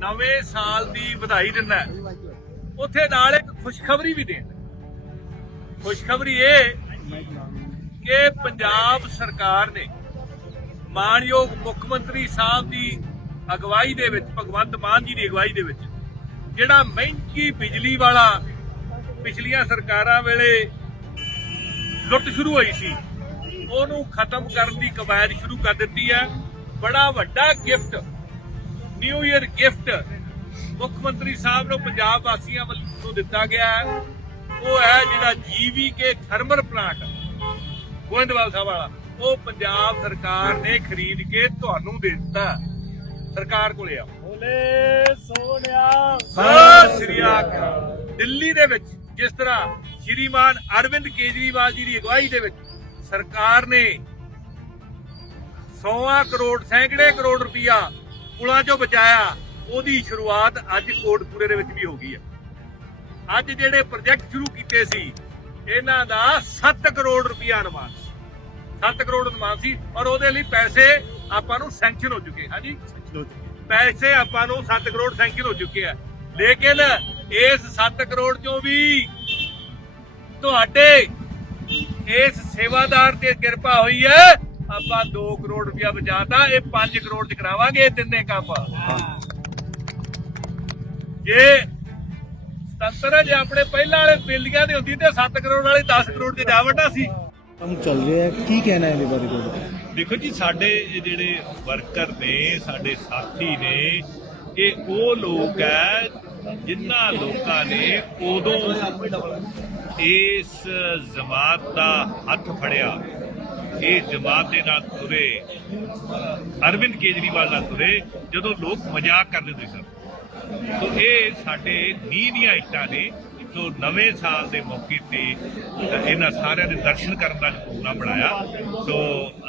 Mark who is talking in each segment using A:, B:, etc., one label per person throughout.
A: ਨਵੇਂ ਸਾਲ ਦੀ ਵਧਾਈ ਦਿੰਦਾ ਉੱਥੇ ਨਾਲ ਇੱਕ ਖੁਸ਼ਖਬਰੀ ਵੀ ਦੇਣ। ਖੁਸ਼ਖਬਰੀ ਇਹ ਕਿ ਪੰਜਾਬ ਸਰਕਾਰ ਨੇ ਮਾਨਯੋਗ ਮੁੱਖ ਮੰਤਰੀ ਸਾਹਿਬ ਦੀ ਅਗਵਾਈ ਦੇ ਵਿੱਚ, ਭਗਵੰਤ ਮਾਨ ਜੀ ਦੀ ਅਗਵਾਈ ਦੇ ਵਿੱਚ, ਜਿਹੜਾ ਮਹਿੰਗੀ ਬਿਜਲੀ ਵਾਲਾ ਪਿਛਲੀਆਂ ਸਰਕਾਰਾਂ ਵੇਲੇ ਲੁੱਟ ਸ਼ੁਰੂ ਹੋਈ ਸੀ, ਉਹਨੂੰ ਖਤਮ ਕਰਨ ਦੀ ਕਵਾਇਦ ਸ਼ੁਰੂ ਕਰ ਦਿੱਤੀ ਹੈ। ਬੜਾ ਵੱਡਾ ਗਿਫਟ ਨਿਊ ਇਅਰ ਗਿਫਟ ਮੁੱਖ ਮੰਤਰੀ ਸਾਹਿਬ ਨੂੰ ਪੰਜਾਬ ਵਾਸੀਆਂ ਵੱਲੋਂ ਦਿੱਤਾ ਗਿਆ ਹੈ ਉਹ ਹੈ ਜਿਹੜਾ GVK thermal plant Goindwal Sahib ਵਾਲਾ। ਉਹ ਪੰਜਾਬ ਸਰਕਾਰ ਨੇ ਖਰੀਦ ਕੇ ਤੁਹਾਨੂੰ ਦੇ ਦਿੱਤਾ ਸਰਕਾਰ ਕੋਲੇ ਆ
B: ਬੋਲੇ ਸੋਨਿਆ
A: ਸਤਿ ਸ੍ਰੀ ਅਕਾਲ। ਦਿੱਲੀ ਦੇ ਵਿੱਚ ਜਿਸ ਤਰ੍ਹਾਂ ਸ਼੍ਰੀਮਾਨ ਅਰਵਿੰਦ ਕੇਜਰੀਵਾਲ ਜੀ ਦੀ ਅਗਵਾਈ ਦੇ ਵਿੱਚ ਸਰਕਾਰ ਨੇ 100 ਕਰੋੜ ਸੈਂਕੜੇ ਕਰੋੜ ਰੁਪਇਆ ਪੁਲਾਂ ਚੋਂ ਬਚਾਇਆ ਉਹਦੀ ਸ਼ੁਰੂਆਤ ਅੱਜ ਕੋਟਪੂਰੇ ਦੇ ਵਿੱਚ ਵੀ ਹੋ ਗਈ ਹੈ ਅੱਜ ਜਿਹੜੇ ਪ੍ਰੋਜੈਕਟ ਸ਼ੁਰੂ ਕੀਤੇ ਸੀ ਇਹਨਾਂ ਦਾ 7 ਕਰੋੜ ਰੁਪਇਆ ਅਨੁਮਾਨ 7 ਕਰੋੜ ਅਨੁਮਾਨ ਸੀ ਔਰ ਉਹਦੇ ਲਈ ਪੈਸੇ ਆਪਾਂ ਨੂੰ ਸੈਂਕਸ਼ਨ ਹੋ ਚੁੱਕੇ ਹਾਂਜੀ? ਪੈਸੇ ਆਪਾਂ ਨੂੰ 7 ਕਰੋੜ ਸੈਂਕਸ਼ਨ ਹੋ ਚੁੱਕੇ ਆ। ਲੇਕਿਨ ਇਸ 7 ਕਰੋੜ ਚੋਂ ਵੀ ਤੁਹਾਡੇ ਇਸ ਸੇਵਾਦਾਰ ਤੇ ਕਿਰਪਾ ਹੋਈ ਹੈ। ਆਪਾਂ 2 ਕਰੋੜ ਰੁਪਇਆ ਬਚਾਤਾ ਇਹ 5 ਕਰੋੜ ਚ ਕਰਾਵਾਂਗੇ ਇਹ ਤਿੰਨੇ ਕੰਮ। ਜੇ ਤੰਤਰ ਜੇ ਆਪਣੇ ਪਹਿਲਾਂ ਵਾਲੇ ਬਿੱਲੀਆਂ ਦੇ ਹੁੰਦੀ ਤੇ 7 ਕਰੋੜ ਵਾਲੇ 10 ਕਰੋੜ ਚ ਜਾ ਵਟਾ ਸੀ।
C: ਕੰਮ ਚੱਲ ਰਿਹਾ ਹੈ। ਕੀ ਕਹਿਣਾ ਹੈ ਇਹਦੇ ਬਾਰੇ ਤੁਹਾਡਾ
A: ਦੇਖੋ ਜੀ ਸਾਡੇ ਜਿਹੜੇ ਵਰਕਰ ਨੇ ਸਾਡੇ ਸਾਥੀ ਨੇ ਇਹ ਉਹ ਲੋਕ ਹੈ ਜਿਨ੍ਹਾਂ ਲੋਕਾਂ ਨੇ ਉਦੋਂ ਇਸ ਜਮਾਤ ਦਾ ਹੱਥ ਫੜਿਆ। ਇਹ ਜਮਾਤ ਦੇ ਨਾਲ ਤੁਰੇ, ਅਰਵਿੰਦ ਕੇਜਰੀਵਾਲ ਨਾਲ ਤੁਰੇ, ਜਦੋਂ ਲੋਕ ਮਜ਼ਾਕ ਕਰਦੇ ਹੁੰਦੇ ਸਨ। ਤੋ ਇਹ ਸਾਡੇ ਨੀਂਹ ਦੀਆਂ ਇੱਟਾਂ ਨੇ, ਜੋ ਨਵੇਂ ਸਾਲ ਦੇ ਮੌਕੇ ਤੇ ਇਹਨਾਂ ਸਾਰਿਆਂ ਦੇ ਦਰਸ਼ਨ ਕਰਨ ਦਾ ਪ੍ਰੋਗਰਾਮ ਬਣਾਇਆ। ਸੋ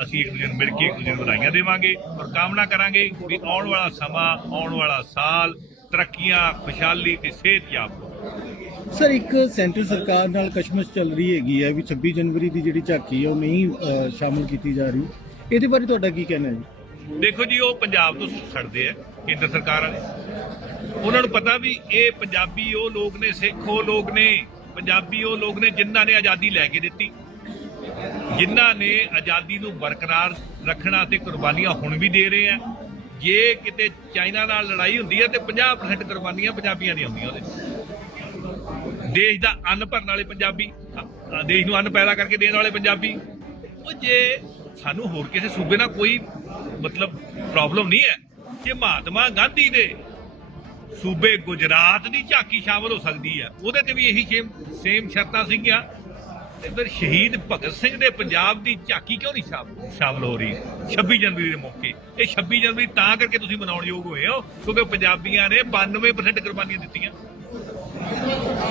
A: ਅਸੀਂ ਇੱਕ ਦੂਜੇ ਨੂੰ ਮਿਲ ਕੇ ਇੱਕ ਦੂਜੇ ਨੂੰ ਵਧਾਈਆਂ ਦੇਵਾਂਗੇ ਔਰ ਕਾਮਨਾ ਕਰਾਂਗੇ ਵੀ ਆਉਣ ਵਾਲਾ ਸਮਾਂ, ਆਉਣ ਵਾਲਾ ਸਾਲ, ਤਰੱਕੀਆਂ, ਖੁਸ਼ਹਾਲੀ ਤੇ ਸਿਹਤਯਾਬ ਹੋਵੇ
C: ਸਰ ਇੱਕ ਸੈਂਟਰ ਸਰਕਾਰ ਨਾਲ ਕਸ਼ਮਸ ਚੱਲ ਰਹੀ ਹੈਗੀ ਹੈ ਵੀ 26 ਜਨਵਰੀ ਦੀ ਜਿਹੜੀ ਝਾਕੀ ਹੈ ਉਹ ਨਹੀਂ ਅਹ, ਸ਼ਾਮਲ ਕੀਤੀ ਜਾ ਰਹੀ। ਇਹਦੇ ਬਾਰੇ ਤੁਹਾਡਾ ਕੀ ਕਹਿਣਾ ਹੈ ਜੀ?
A: ਦੇਖੋ ਜੀ ਉਹ ਪੰਜਾਬ ਤੋਂ ਛੱਡਦੇ ਆ ਕੇਂਦਰ ਸਰਕਾਰ ਵਾਲੇ। ਉਹਨਾਂ ਨੂੰ ਪਤਾ ਵੀ ਇਹ ਪੰਜਾਬੀ ਉਹ ਲੋਕ ਨੇ ਸਿੱਖ ਉਹ ਲੋਕ ਨੇ ਪੰਜਾਬੀ ਉਹ ਲੋਕ ਨੇ ਜਿਨ੍ਹਾਂ ਨੇ ਆਜ਼ਾਦੀ ਲੈ ਕੇ ਦਿੱਤੀ। ਜਿਨ੍ਹਾਂ ਨੇ ਆਜ਼ਾਦੀ ਨੂੰ ਬਰਕਰਾਰ ਰੱਖਣਾ ਤੇ ਕੁਰਬਾਨੀਆਂ ਹੁਣ ਵੀ ਦੇ ਰਹੇ ਆ। ਜੇ ਕਿਤੇ ਚਾਈਨਾ ਨਾਲ ਲੜਾਈ ਹੁੰਦੀ ਹੈ ਤੇ 50% ਕੁਰਬਾਨੀਆਂ ਪੰਜਾਬੀਆਂ ਦੀਆਂ ਹੁੰਦੀਆਂ ਉਹਦੇ। ਦੇਸ਼ ਦਾ ਅੰਨ ਭਰਨ ਵਾਲੇ ਪੰਜਾਬੀ ਦੇਸ਼ ਨੂੰ ਅੰਨ ਪੈਦਾ ਕਰਕੇ ਦੇਣ ਵਾਲੇ ਪੰਜਾਬੀ। ਉਹ ਜੇ ਸਾਨੂੰ ਹੋਰ ਕਿਸੇ ਸੂਬੇ ਨਾਲ ਕੋਈ ਮਤਲਬ ਪ੍ਰੋਬਲਮ ਨਹੀਂ ਹੈ ਜੇ ਮਹਾਤਮਾ ਗਾਂਧੀ ਦੇ ਸੂਬੇ ਗੁਜਰਾਤ ਦੀ ਝਾਕੀ ਸ਼ਾਮਲ ਹੋ ਸਕਦੀ ਹੈ, ਉਹਦੇ ਤੇ ਵੀ ਇਹੀ ਸੇਮ ਸ਼ਰਤਾਂ ਸੀਗੀਆਂ। ਤੇ ਫਿਰ ਸ਼ਹੀਦ ਭਗਤ ਸਿੰਘ ਦੇ ਪੰਜਾਬ ਦੀ ਝਾਕੀ ਕਿਉਂ ਨਹੀਂ ਸ਼ਾਮਲ ਸ਼ਾਮਲ ਹੋ ਰਹੀ 26 ਜਨਵਰੀ ਦੇ ਮੌਕੇ। ਇਹ 26 ਜਨਵਰੀ ਤਾਂ ਕਰਕੇ ਤੁਸੀਂ ਮਨਾਉਣ ਯੋਗ ਹੋਏ ਹੋ, ਕਿਉਂਕਿ ਪੰਜਾਬੀਆਂ ਨੇ 92% ਕੁਰਬਾਨੀਆਂ ਦਿੱਤੀਆਂ।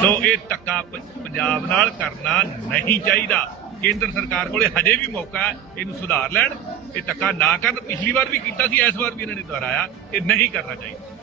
A: ਸੋ ਇਹ ਟੱਕਾ ਪੰਜਾਬ ਨਾਲ ਕਰਨਾ ਨਹੀਂ ਚਾਹੀਦਾ। ਕੇਂਦਰ ਸਰਕਾਰ ਕੋਲੇ ਹਜੇ ਵੀ ਮੌਕਾ ਹੈ ਇਹਨੂੰ ਸੁਧਾਰ ਲੈਣ। ਇਹ ਟੱਕਾ ਨਾ ਕਰਨ, ਪਿਛਲੀ ਵਾਰ ਵੀ ਕੀਤਾ ਸੀ, ਇਸ ਵਾਰ ਵੀ ਇਹਨਾਂ ਨੇ ਦੁਹਰਾਇਆ ਇਹ ਨਹੀਂ ਕਰਨਾ ਚਾਹੀਦਾ।